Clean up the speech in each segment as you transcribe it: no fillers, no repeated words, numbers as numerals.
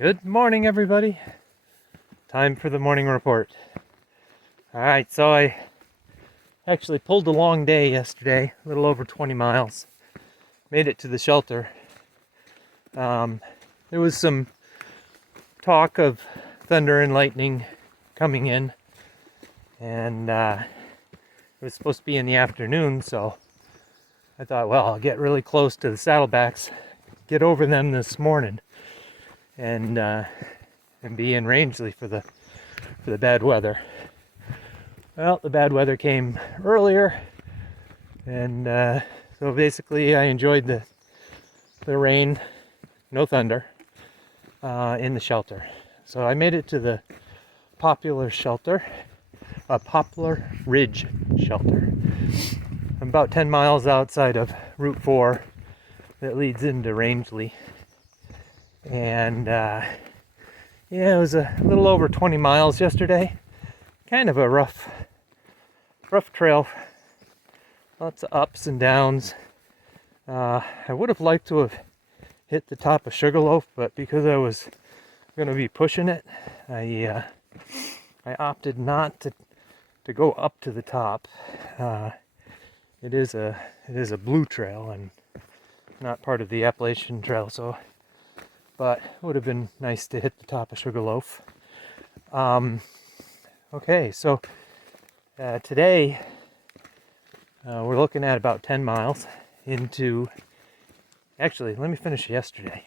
Good morning, everybody. Time for the morning report. Alright, so I actually pulled a long day yesterday, a little over 20 miles. Made it to the shelter. There was some talk of thunder and lightning coming in, and it was supposed to be in the afternoon, so I thought, well, I'll get really close to the saddlebacks, get over them this morning, and be in Rangeley for the bad weather. Well, the bad weather came earlier, and so basically I enjoyed the rain, no thunder, in the shelter. So I made it to the Poplar Ridge shelter. I'm about 10 miles outside of Route 4 that leads into Rangeley. And yeah, it was a little over 20 miles yesterday. Kind of a rough trail. Lots of ups and downs. I would have liked to have hit the top of Sugarloaf, but because I was going to be pushing it, I opted not to go up to the top. It is a blue trail and not part of the Appalachian Trail, but it would have been nice to hit the top of Sugarloaf. Okay, so today we're looking at about 10 miles into. Actually, let me finish yesterday.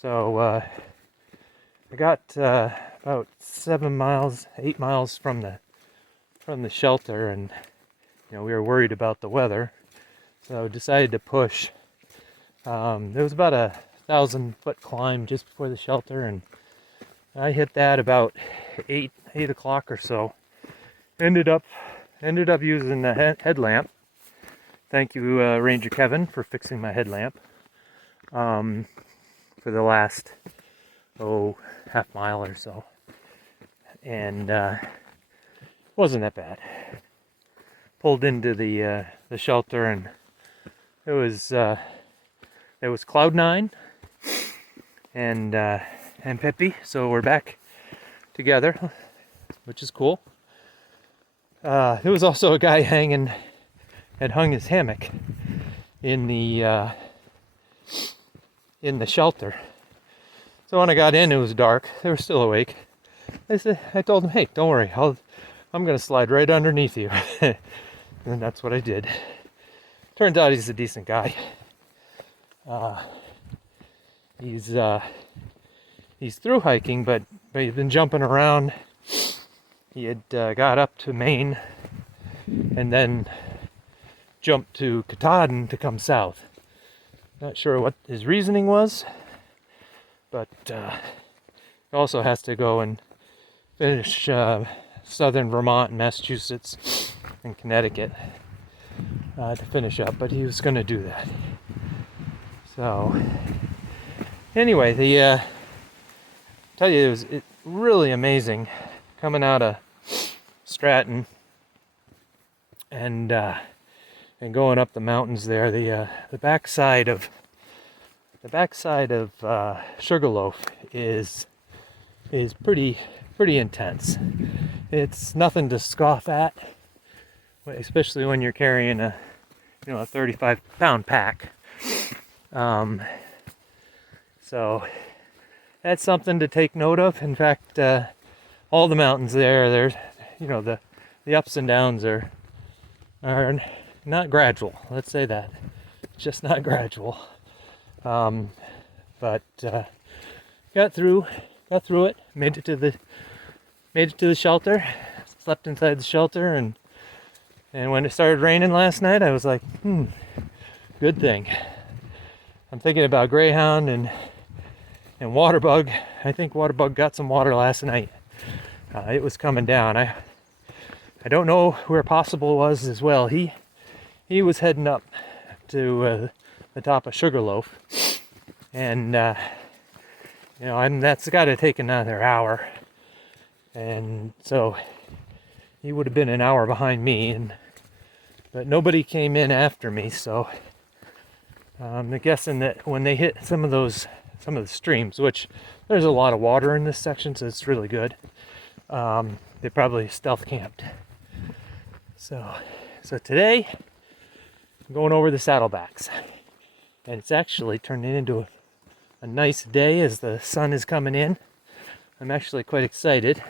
So I got about 8 miles from the shelter, and we were worried about the weather, so I decided to push. There was about a 1,000-foot climb just before the shelter, and I hit that about 8 o'clock or so. Ended up using the headlamp. Thank you, Ranger Kevin, for fixing my headlamp for the last half mile or so, and wasn't that bad. Pulled into the shelter, and there was Cloud9 and Pippi, so we're back together, which is cool. There was also a guy had hung his hammock in the shelter. So when I got in, it was dark. They were still awake. I told them, "Hey, don't worry. I'm gonna slide right underneath you," and that's what I did. Turns out he's a decent guy. He's through hiking, but he's been jumping around. He had got up to Maine and then jumped to Katahdin to come south. Not sure what his reasoning was, but he also has to go and finish southern Vermont and Massachusetts and Connecticut to finish up, but he was going to do that. So anyway, tell you, it was really amazing coming out of Stratton and going up the mountains there. The backside of Sugarloaf is pretty intense. It's nothing to scoff at, especially when you're carrying a 35-pound pack. So that's something to take note of. In fact, all the mountains they're the ups and downs are not gradual. Let's say that. It's just not gradual. But got through it. Made it to the shelter. Slept inside the shelter, and when it started raining last night, I was like, good thing. I'm thinking about Greyhound and Waterbug. I think Waterbug got some water last night. It was coming down. I don't know where Possible was as well. He was heading up to the top of Sugarloaf, and that's got to take another hour, and so he would have been an hour behind me, but nobody came in after me, so I'm guessing that when they hit some of the streams, which there's a lot of water in this section, so it's really good. They probably stealth camped. So today I'm going over the saddlebacks, and it's actually turning into a nice day as the sun is coming in. I'm actually quite excited,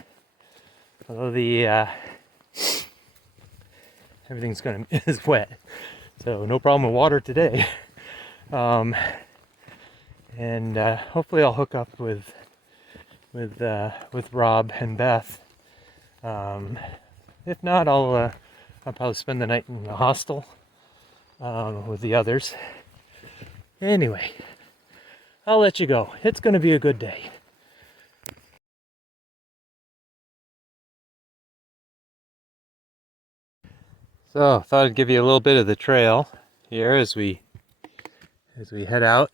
although the everything's is wet, so no problem with water today. And hopefully I'll hook up with Rob and Beth. If not, I'll probably spend the night in the hostel with the others. Anyway, I'll let you go. It's going to be a good day. So, thought I'd give you a little bit of the trail here as we head out.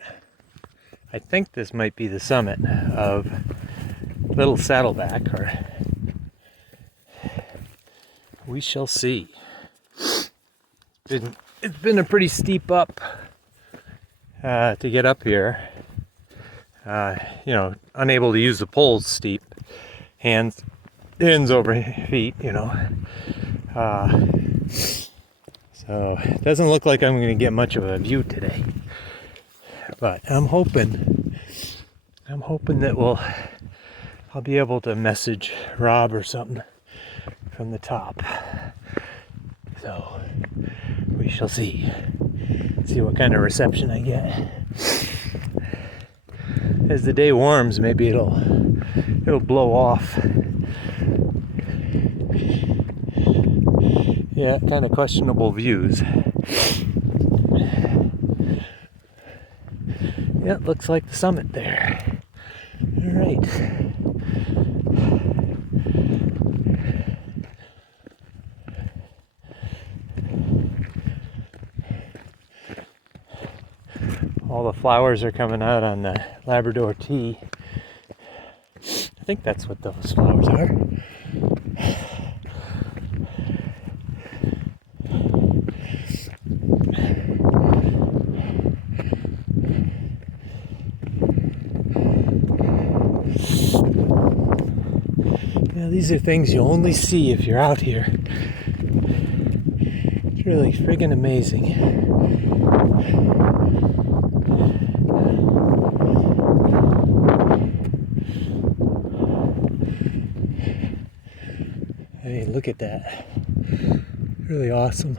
I think this might be the summit of Little Saddleback, or we shall see. It's been a pretty steep up to get up here. You know, unable to use the poles steep, hands over feet, you know. So it doesn't look like I'm going to get much of a view today, but I'm hoping that I'll be able to message Rob or something from the top. So we shall see what kind of reception I get. As the day warms, maybe it'll blow off. Yeah, kind of questionable views. Yeah, looks like the summit there. All right. All the flowers are coming out on the Labrador tea. I think that's what those flowers are. Yeah, these are things you only see if you're out here. It's really friggin' amazing. I mean, look at that. Really awesome.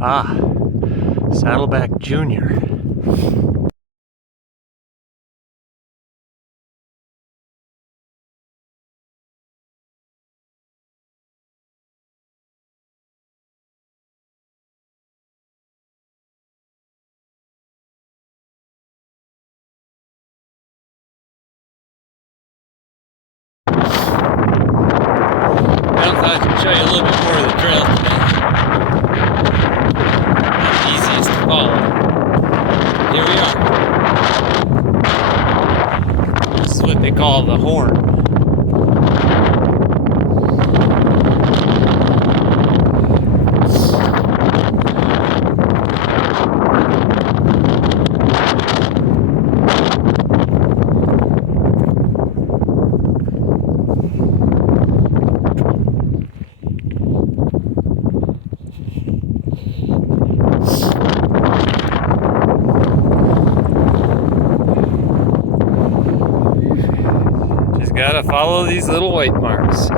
Ah, Saddleback Junior. I thought I'd show you a little bit more of the trail today. Not the easiest to follow. Here we are. This is what they call the horn. Gotta follow these little white marks.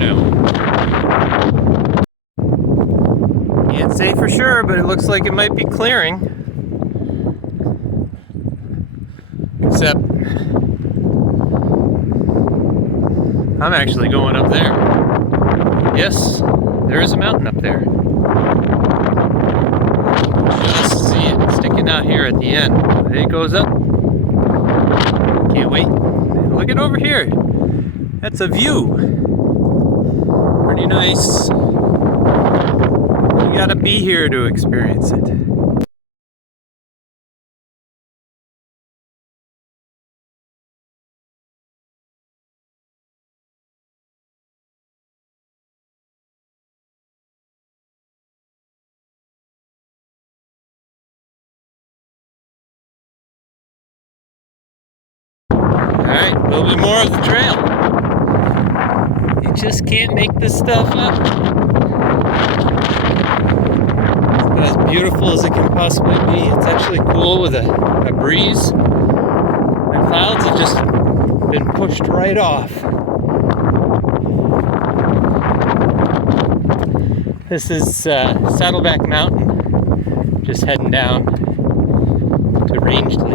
No. Can't say for sure, but it looks like it might be clearing. Except I'm actually going up there. Yes, there is a mountain up there. Just see it sticking out here at the end. There it goes up. Can't wait. Look at over here. That's a view. Pretty nice. You gotta be here to experience it. Alright, a little bit more of the trail. You just can't make this stuff up. It's about as beautiful as it can possibly be. It's actually cool with a breeze. The clouds have just been pushed right off. This is Saddleback Mountain, just heading down to Rangeley.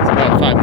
It's about 5